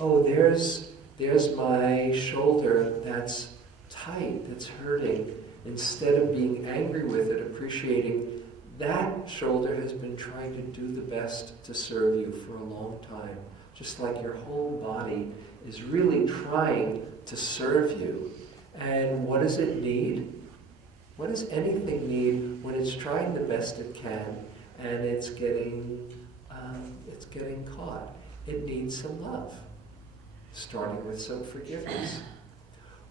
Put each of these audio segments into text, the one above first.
Or, oh, there's my shoulder that's tight, that's hurting. Instead of being angry with it, appreciating that shoulder has been trying to do the best to serve you for a long time. Just like your whole body is really trying to serve you. And what does it need? What does anything need when it's trying the best it can and it's getting caught? It needs some love, starting with some forgiveness.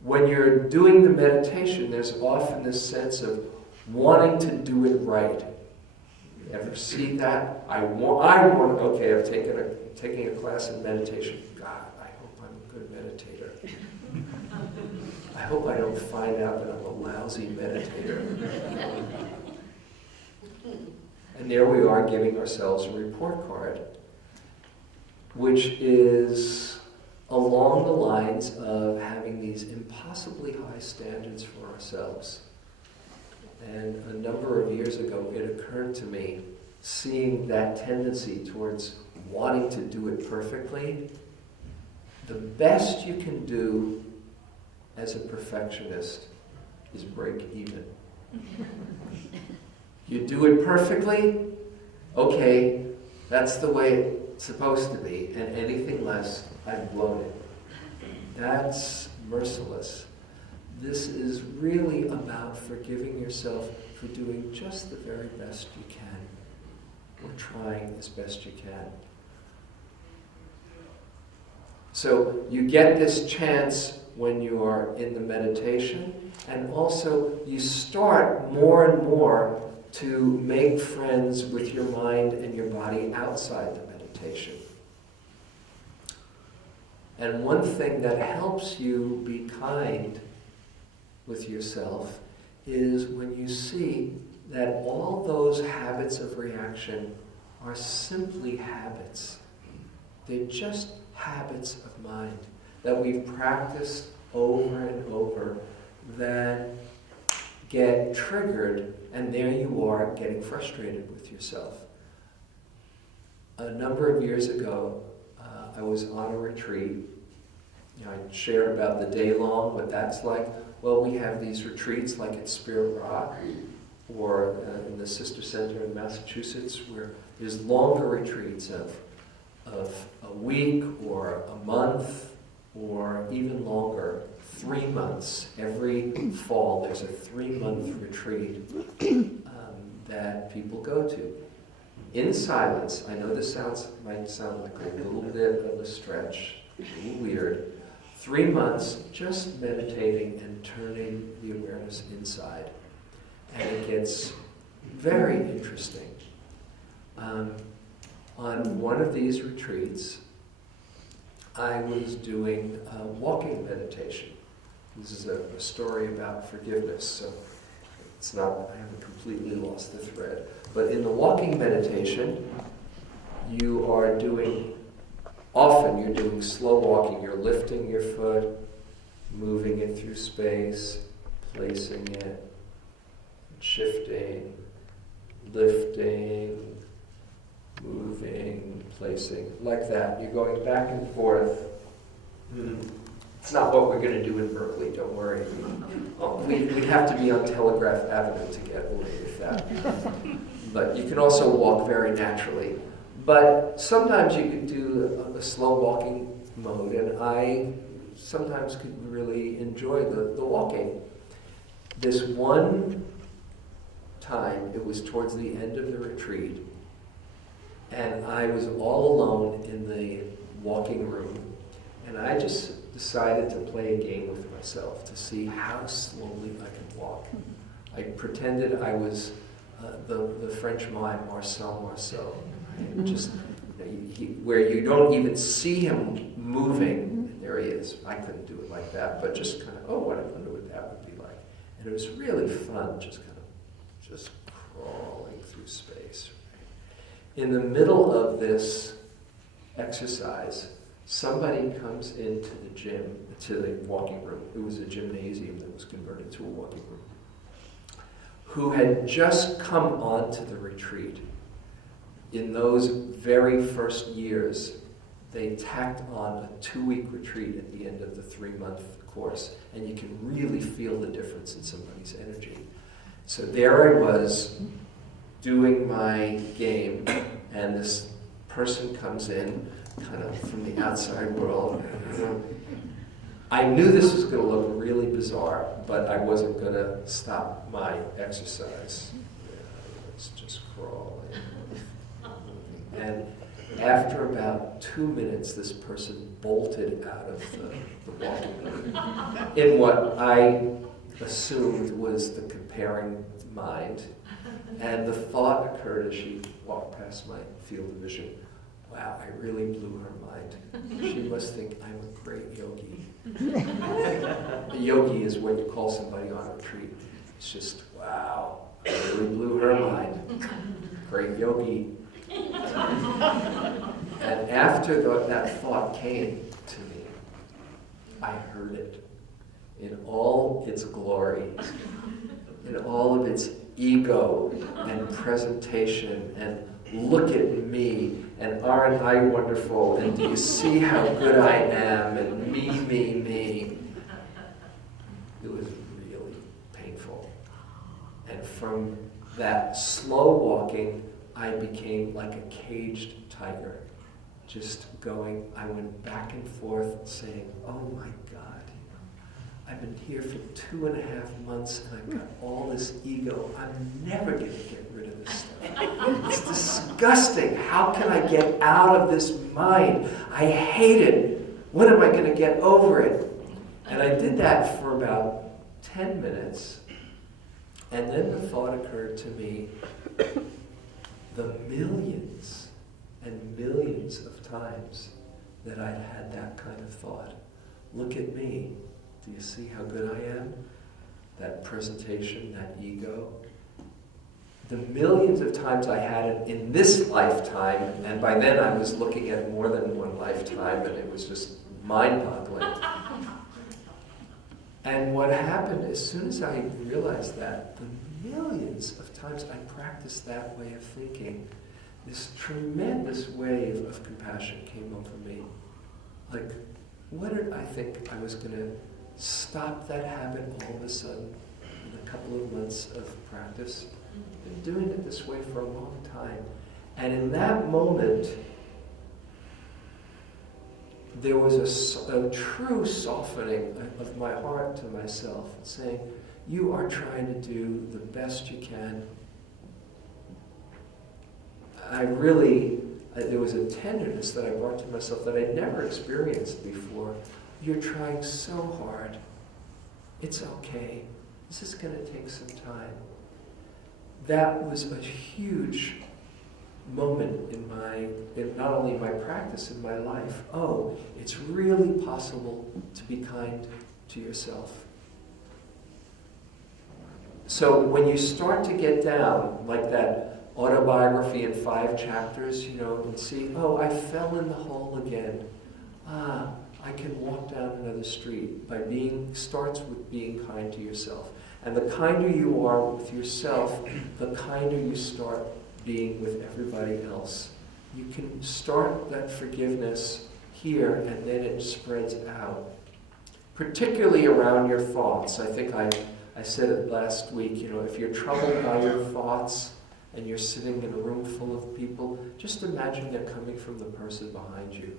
When you're doing the meditation, there's often this sense of wanting to do it right. You ever see that? Okay, I've taken a class in meditation. God, I hope I'm a good meditator. I hope I don't find out that I'm a lousy meditator. And there we are giving ourselves a report card, which is along the lines of having these impossibly high standards for ourselves. And a number of years ago, it occurred to me, seeing that tendency towards wanting to do it perfectly, the best you can do as a perfectionist is break even. You do it perfectly, okay, that's the way it's supposed to be, and anything less, I've blown it. That's merciless. This is really about forgiving yourself for doing just the very best you can, or trying as best you can. So you get this chance when you are in the meditation, and also you start more and more to make friends with your mind and your body outside the meditation. And one thing that helps you be kind with yourself is when you see that all those habits of reaction are simply habits. They're just habits of mind that we've practiced over and over that get triggered, and there you are getting frustrated with yourself. A number of years ago, I was on a retreat. I shared about the day long, what that's like. Well, we have these retreats like at Spirit Rock or in the Sister Center in Massachusetts, where there's longer retreats of a week or a month or even longer, 3 months. Every fall there's a 3-month retreat that people go to. In silence. I know this might sound like a little bit of a stretch, a little weird. 3 months just meditating and turning the awareness inside. And it gets very interesting. On one of these retreats, I was doing a walking meditation. This is a story about forgiveness, so it's not, I haven't completely lost the thread. But in the walking meditation, often you're doing slow walking. You're lifting your foot, moving it through space, placing it, shifting, lifting, moving, placing, like that. You're going back and forth. It's not what we're going to do in Berkeley, don't worry. We'd have to be on Telegraph Avenue to get away with that. But you can also walk very naturally. But sometimes you could do a slow walking mode, and I sometimes could really enjoy the walking. This one time, it was towards the end of the retreat, and I was all alone in the walking room, and I just decided to play a game with myself to see how slowly I could walk. I pretended I was the French mime Marcel Marceau, right? Just where you don't even see him moving. And there he is. I couldn't do it like that, but just kind of, what I wonder what that would be like. And it was really fun, just crawling through space. Right? In the middle of this exercise, somebody comes into the gym, to the walking room. It was a gymnasium that was converted to a walking room, who had just come onto the retreat. In those very first years, they tacked on a 2-week retreat at the end of the 3-month course, and you can really feel the difference in somebody's energy. So there I was, doing my game, and this person comes in, kind of from the outside world. I knew this was going to look really bizarre, but I wasn't going to stop my exercise. I was just crawling. And after about 2 minutes, this person bolted out of the walking room in what I assumed was the comparing mind. And the thought occurred as she walked past my field of vision, wow, I really blew her mind. She must think I'm a great yogi. A yogi is when you call somebody on a retreat. It's just, wow, I really blew her mind. Great yogi. And after that thought came to me, I heard it in all its glory, in all of its ego and presentation, and look at me, and aren't I wonderful, and do you see how good I am, and me. It was really painful. And from that slow walking, I became like a caged tiger, just going, I went back and forth saying, oh my God, I've been here for 2.5 months and I've got all this ego. I'm never going to get rid of this stuff. It's disgusting. How can I get out of this mind? I hate it. When am I going to get over it? And I did that for about 10 minutes. And then the thought occurred to me, the millions and millions of times that I'd had that kind of thought. Look at me. Do you see how good I am? That presentation, that ego. The millions of times I had it in this lifetime, and by then I was looking at more than one lifetime, and it was just mind-boggling. And what happened, as soon as I realized that, the millions of times I practiced that way of thinking, this tremendous wave of compassion came over me. Like, what did I think I was going to stop that habit all of a sudden in a couple of months of practice? I've been doing it this way for a long time. And in that moment, there was a true softening of my heart to myself, saying, you are trying to do the best you can. There was a tenderness that I brought to myself that I'd never experienced before. You're trying so hard. It's okay. This is going to take some time. That was a huge moment in not only my practice, in my life. Oh, it's really possible to be kind to yourself. So when you start to get down, like that autobiography in 5 chapters, and see, oh, I fell in the hole again. I can walk down another street. Starts with being kind to yourself. And the kinder you are with yourself, the kinder you start being with everybody else. You can start that forgiveness here, and then it spreads out. Particularly around your thoughts. I think I said it last week, if you're troubled by your thoughts and you're sitting in a room full of people, just imagine they're coming from the person behind you.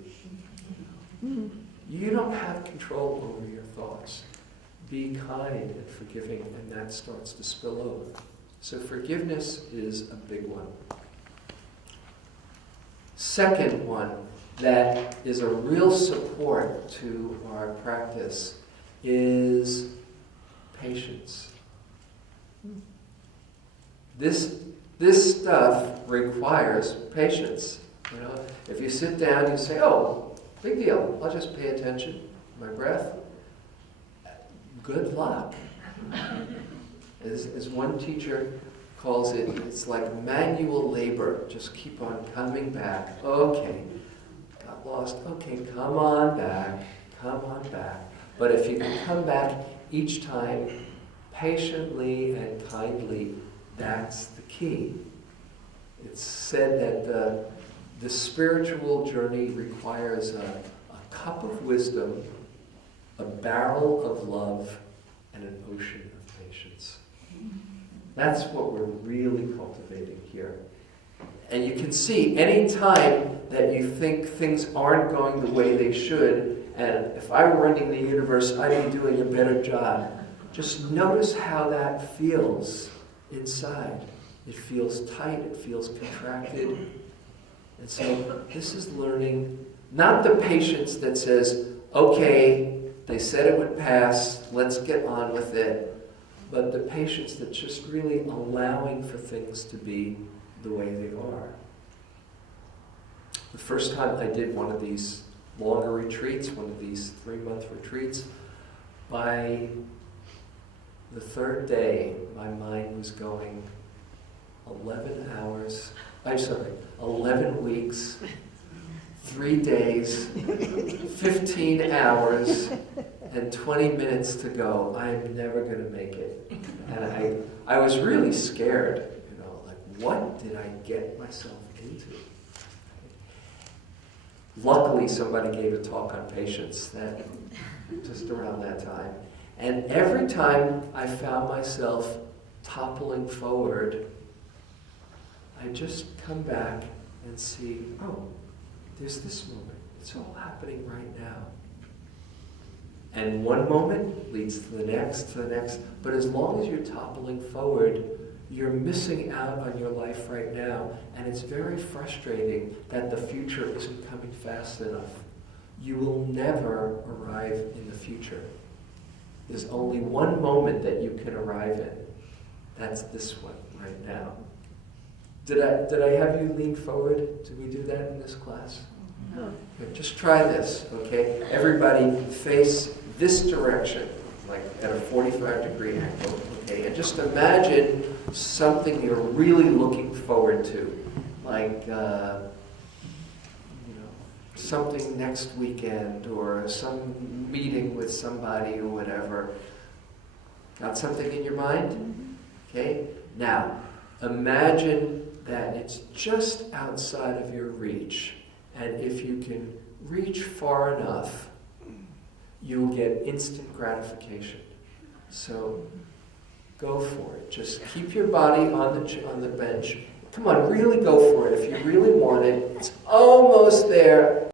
You don't have control over your thoughts. Be kind and forgiving, and that starts to spill over. So forgiveness is a big one. Second one that is a real support to our practice is patience. This stuff requires patience. If you sit down, you say, oh, big deal, I'll just pay attention to my breath. Good luck. As one teacher calls it, it's like manual labor. Just keep on coming back. Okay, got lost. Okay, come on back. But if you can come back each time patiently and kindly, that's the key. It's said that the spiritual journey requires a cup of wisdom, a barrel of love, and an ocean of patience. That's what we're really cultivating here. And you can see any time that you think things aren't going the way they should, and if I were running the universe, I'd be doing a better job. Just notice how that feels inside. It feels tight, it feels contracted. And so this is learning, not the patience that says, okay, they said it would pass, let's get on with it. But the patience that's just really allowing for things to be the way they are. The first time I did one of these longer retreats, one of these 3-month retreats, by the third day, my mind was going 11 weeks, 3 days, 15 hours, and 20 minutes to go. I'm never going to make it. And I was really scared, like, what did I get myself into? Luckily, somebody gave a talk on patience just around that time. And every time I found myself toppling forward, I just come back and see, oh, there's this moment. It's all happening right now. And one moment leads to the next, But as long as you're toppling forward, you're missing out on your life right now. And it's very frustrating that the future isn't coming fast enough. You will never arrive in the future. There's only one moment that you can arrive in. That's this one right now. Did I have you lean forward? Did we do that in this class? No. Okay, just try this, okay? Everybody face this direction, like at a 45-degree angle, okay? And just imagine something you're really looking forward to, like something next weekend or some meeting with somebody or whatever. Got something in your mind? Okay? Now, imagine that it's just outside of your reach. And if you can reach far enough, you'll get instant gratification. So go for it. Just keep your body on the bench. Come on, really go for it. If you really want it, it's almost there.